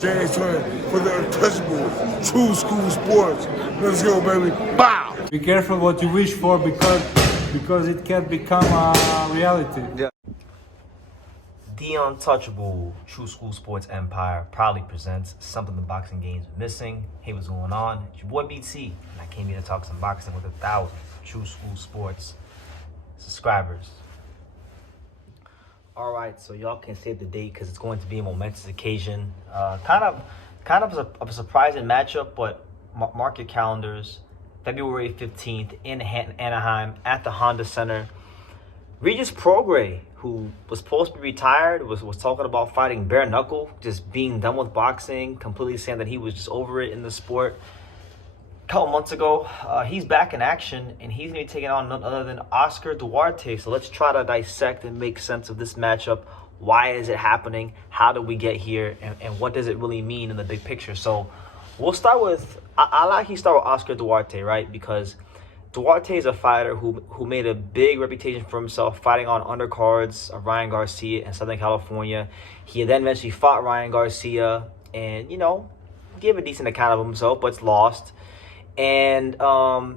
James Turner for the untouchable true school sports. Let's go, baby. Bow! Be careful what you wish for because it can become a reality. Yeah. The untouchable True School Sports Empire proudly presents something the boxing game's missing. Hey, what's going on? It's your boy BT, and I came here to talk some boxing with 1,000 True School Sports subscribers. All right, so y'all can save the date because it's going to be a momentous occasion. Kind of a surprising matchup, but mark your calendars. February 15th in Anaheim at the Honda Center. Regis Prograis, who was supposed to be retired, was talking about fighting bare knuckle, just being done with boxing, completely saying that he was just over it in the sport. A couple months ago, he's back in action, and he's going to be taking on none other than Oscar Duarte. So let's try to dissect and make sense of this matchup. Why is it happening? How did we get here? And what does it really mean in the big picture? So we'll start with, I'll actually start with Oscar Duarte, right? Because Duarte is a fighter who made a big reputation for himself fighting on undercards of Ryan Garcia in Southern California. He then eventually fought Ryan Garcia and, gave a decent account of himself, but lost. And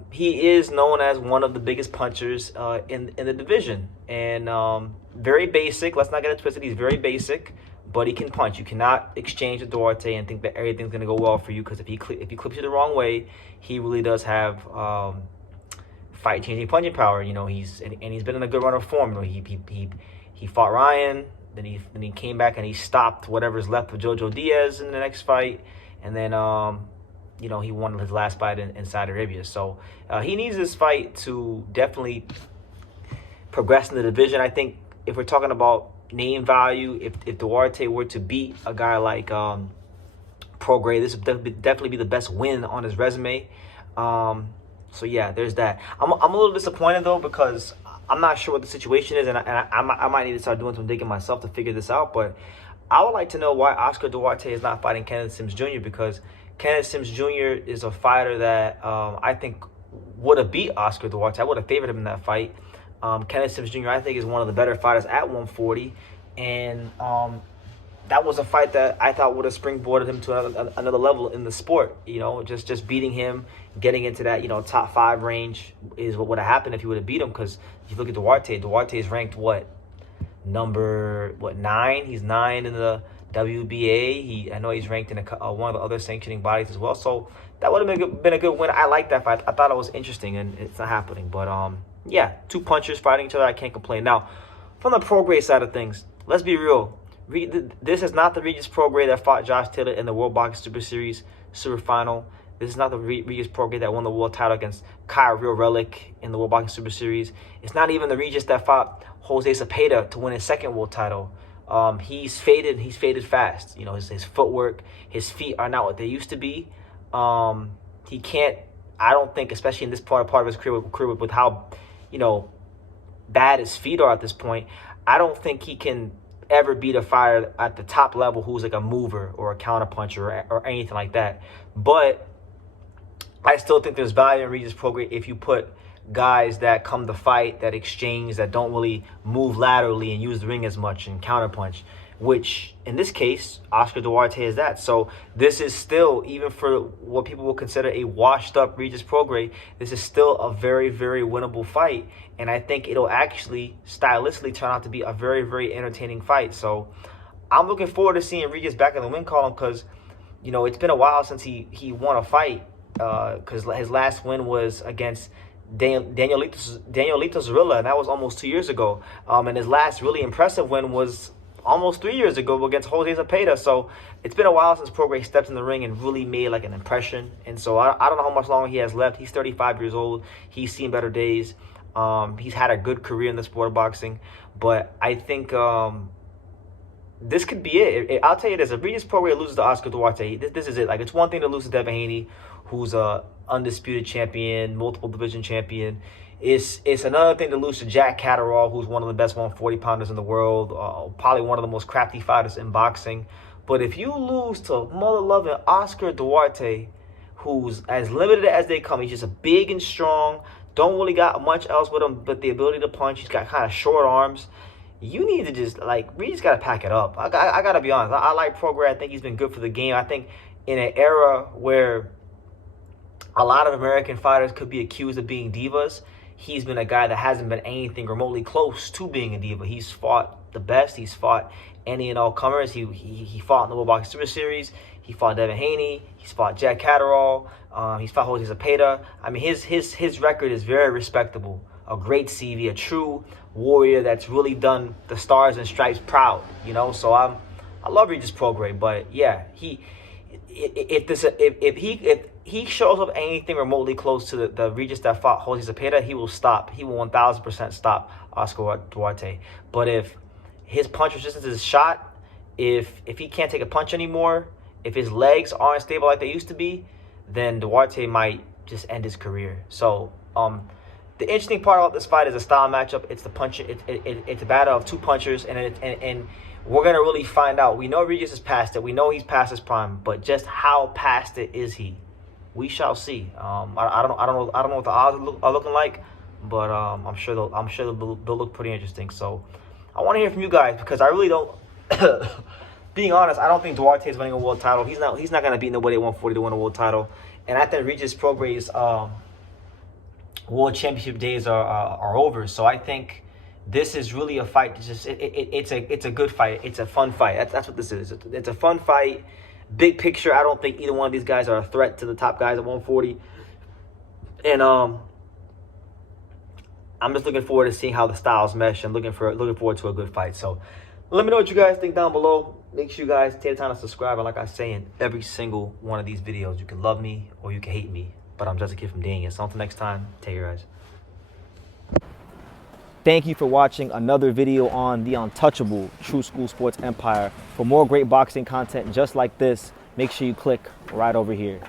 he is known as one of the biggest punchers in the division. And very basic. Let's not get it twisted. He's very basic, but he can punch. You cannot exchange with Duarte and think that everything's going to go well for you, because if he clips you the wrong way, he really does have fight-changing punching power. He's been in a good run of form. He fought Ryan, then he came back and he stopped whatever's left of Jojo Diaz in the next fight, and then he won his last fight in Saudi Arabia. So he needs this fight to definitely progress in the division. I think if we're talking about name value, if Duarte were to beat a guy like Prograis, this would definitely be the best win on his resume. So yeah, there's that. I'm a little disappointed though, because I'm not sure what the situation is, and I might need to start doing some digging myself to figure this out. But I would like to know why Oscar Duarte is not fighting Kenneth Sims Jr., because Kenneth Sims Jr. is a fighter that I think would have beat Oscar Duarte. I would have favored him in that fight. Kenneth Sims Jr., I think, is one of the better fighters at 140. And that was a fight that I thought would have springboarded him to another level in the sport. Just beating him, getting into that, top 5 range is what would have happened if he would have beat him. Because if you look at Duarte is ranked, number 9? He's 9 in the WBA. I know he's ranked in one of the other sanctioning bodies as well. So that would have been a good win. I like that fight. I thought it was interesting, and it's not happening. But yeah, 2 punchers fighting each other. I can't complain. Now, from the Prograis side of things, let's be real. This is not the Regis Prograis that fought Josh Taylor in the World Boxing Super Series Super Final. This is not the Regis Prograis that won the world title against Kai Real Relic in the World Boxing Super Series. It's not even the Regis that fought Jose Cepeda to win his second world title. He's faded. He's faded fast. His footwork, his feet are not what they used to be. He can't. I don't think, especially in this part of his career with how, bad his feet are at this point, I don't think he can ever beat a fighter at the top level who's like a mover or a counterpuncher or anything like that. But I still think there's value in Regis Prograis if you put guys that come to fight, that exchange, that don't really move laterally and use the ring as much and counterpunch, which in this case, Oscar Duarte is that. So this is still, even for what people will consider a washed up Regis Prograis, this is still a very, very winnable fight. And I think it'll actually stylistically turn out to be a very, very entertaining fight. So I'm looking forward to seeing Regis back in the win column, because, it's been a while since he won a fight, because his last win was against Danielito Zorrilla, and that was almost 2 years ago. And his last really impressive win was almost 3 years ago against Jose Cepeda. So it's been a while since Prograis stepped in the ring and really made like an impression. And so I don't know how much longer he has left. He's 35 years old. He's seen better days. He's had a good career in the sport of boxing. But I think this could be it. I'll tell you this: if Regis Prograis loses to Oscar Duarte, this is it. Like, it's one thing to lose to Devin Haney, who's a undisputed champion, multiple division champion. It's another thing to lose to Jack Catterall, who's one of the best 140-pounders in the world, probably one of the most crafty fighters in boxing. But if you lose to mother-loving Oscar Duarte, who's as limited as they come, he's just a big and strong, don't really got much else with him but the ability to punch. He's got kind of short arms. you need to just, like, we just got to pack it up. I got to be honest. I like Prograis. I think he's been good for the game. I think in an era where a lot of American fighters could be accused of being divas, he's been a guy that hasn't been anything remotely close to being a diva. He's fought the best. He's fought any and all comers. He fought in the World Boxing Super Series. He fought Devin Haney. He's fought Jack Catterall. He's fought Jose Zepeda. I mean, his record is very respectable. A great CV, a true warrior that's really done the Stars and Stripes proud. You know, so I love Regis Prograis, but yeah, if he shows up anything remotely close to the Regis that fought Jose Zepeda, he will stop. He will 1000% stop Oscar Duarte. But if his punch resistance is shot, if he can't take a punch anymore, if his legs aren't stable like they used to be, then Duarte might just end his career. So the interesting part about this fight is a style matchup. It's the punch. It's a battle of two punchers, and we're gonna really find out. We know Regis is past it. We know he's past his prime, but just how past it is he? We shall see. I don't know what the odds are looking like, but I'm sure they'll look pretty interesting. So I want to hear from you guys, because I really don't. Being honest, I don't think Duarte is winning a world title. He's not gonna beat nobody at 140 to win a world title, and I think Regis Prograis' world championship days are over. So I think this is really a fight. It's a good fight. It's a fun fight. That's what this is. It's a fun fight. Big picture, I don't think either one of these guys are a threat to the top guys at 140. And I'm just looking forward to seeing how the styles mesh, and looking forward to a good fight. So let me know what you guys think down below. Make sure you guys take the time to subscribe. And like I say in every single one of these videos, you can love me or you can hate me, but I'm just a kid from Daniel. So until next time, take care, guys. Thank you for watching another video on the untouchable True School Sports Empire. For more great boxing content just like this, make sure you click right over here.